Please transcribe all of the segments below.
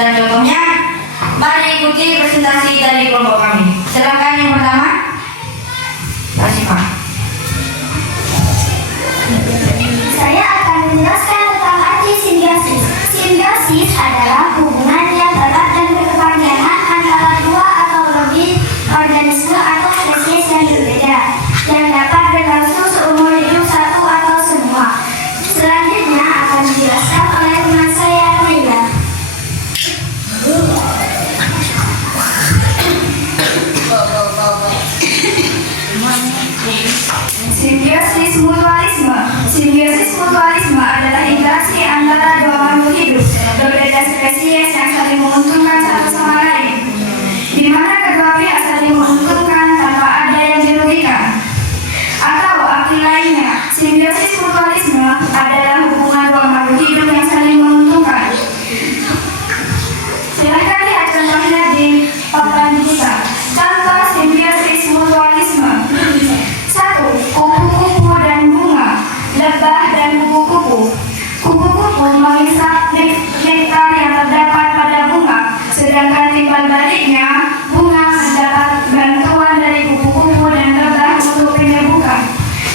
Dan contohnya, mari ikuti presentasi dari kelompok kami. Silakan yang pertama, Asifah. Saya akan menjelaskan tentang arti simbiosis. Simbiosis adalah hubungan yang erat dan berkepanjangan antara dua atau lebih organisme atau spesies yang berbeda, yang dapat berlangsung seumur hidup satu atau semua. Selanjutnya akan dijelaskan oleh teman saya, Naila. Simbiosis mutualisme. Simbiosis mutualisme adalah interaksi antara dua makhluk hidup berbeda spesies yang saling menguntungkan satu sama lain, di mana kedua pihak saling menguntungkan tanpa ada yang dirugikan. Atau arti lainnya, simbiosis mutualisme adalah hubungan dua makhluk hidup yang saling menguntungkan. Silakan lihat contohnya di papan kita. Contoh simbiosis mutualisme. 1. Kupu-kupu dan bunga, lebah dan kupu-kupu. Kupu-kupu menghisap nektar yang terdapat pada bunga, sedangkan timbal baliknya, bunga mendapat bantuan dari kupu-kupu dan lebah untuk penyerbukan.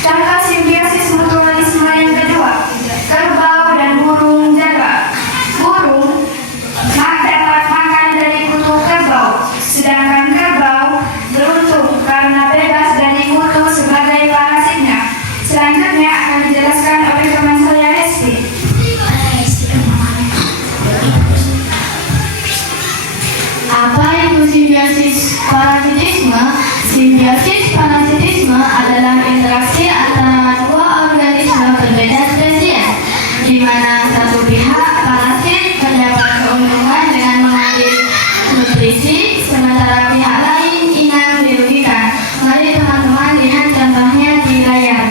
Contoh simbiosis mutualisme yang kedua, kerbau dan burung jaga. Burung dapat makan dari kutu kerbau, sedangkan kerbau beruntung karena bebas dari kutu sebagai parasitnya. Selanjutnya akan dijelaskan oleh teman saya, Hesti. Apa itu simbiosis parasitisme? Simbiosis parasitisme adalah interaksi antara dua organisme berbeda spesies, di mana satu pihak parasit mendapat keuntungan dengan mengambil nutrisi, sementara pihak lain inang dirugikan. Mari teman-teman lihat contohnya di layar.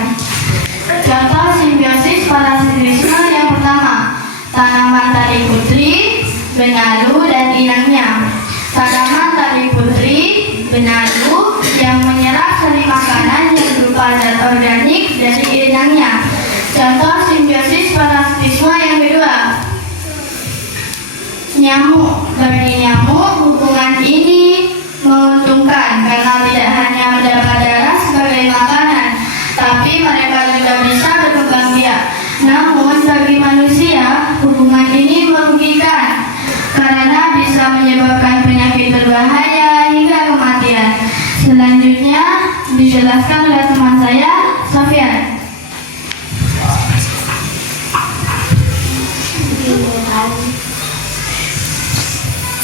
Contoh simbiosis parasitisme yang pertama, tanaman tali putri, benalu dan inangnya. Tanaman tali putri, benalu yang menyerap sari makanan yang berupa zat organik dari inangnya. Contoh simbiosis parasitisme yang kedua, nyamuk. Bagi nyamuk, hubungan ini menguntungkan karena tidak hanya mendapat darah sebagai makanan, tapi mereka juga bisa berkembang biak. Namun bagi manusia, hubungan ini merugikan karena bisa menyebabkan penyakit berbahaya hingga kematian. Selanjutnya dijelaskan oleh teman saya, Sofian.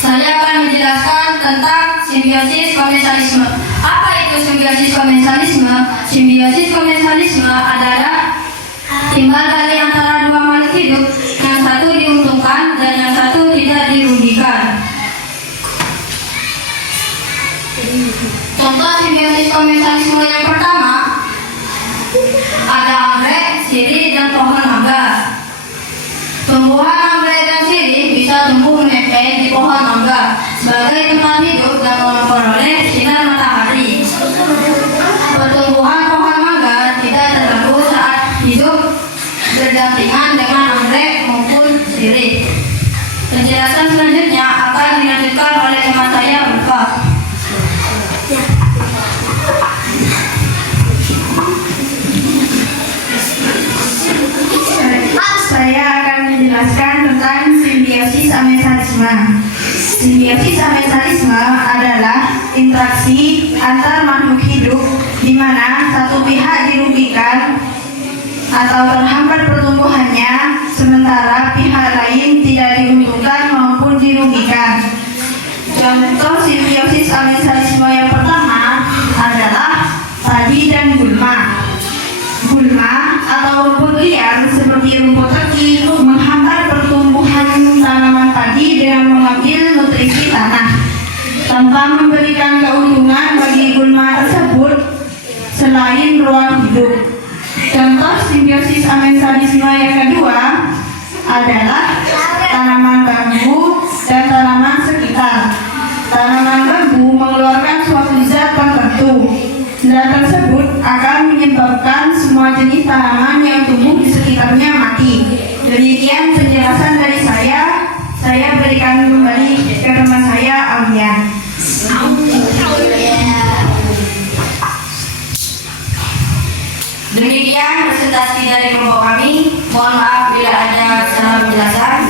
Saya akan menjelaskan tentang simbiosis komensalisme. Apa itu simbiosis komensalisme? Simbiosis komensalisme adalah timbal balik antara dua makhluk hidup, yang satu diuntungkan dan yang satu tidak dirugikan. Contoh simbiosis komensalisme yang pertama, ada anggrek, sirih, dan pohon mangga. Tumbuhan anggrek dan sirih bisa tumbuh menempel di pohon mangga sebagai tempat hidup dan memperoleh sinar matahari. Pertumbuhan pohon mangga tidak terganggu saat hidup berdampingan dengan anggrek maupun sirih. Penjelasan selanjutnya akan dilanjutkan oleh teman saya, Ulfa. Saya akan menjelaskan tentang simbiosis amensalisme. Simbiosis amensalisme adalah interaksi antar makhluk hidup di mana satu pihak dirugikan atau terhambat pertumbuhannya, sementara pihak lain tidak diuntungkan maupun dirugikan. Contoh simbiosis amensalisme yang pertama adalah padi dan gulma. Gulma atau rumput liar seperti rumput teki menghambat pertumbuhan tanaman padi dengan mengambil nutrisi tanah tanpa memberikan keuntungan bagi gulma tersebut selain ruang hidup. Contoh simbiosis amensalisme yang kedua adalah tanaman bambu dan tanaman sekitar. Tanaman bambu mengeluarkan suatu zat tertentu. Zat tersebut akan menyebabkan semua jenis tanaman yang tumbuh di sekitarnya mati. Demikian penjelasan dari saya berikan kembali presentasi dari kelompok kami. Mohon maaf bila ada salah penjelasan.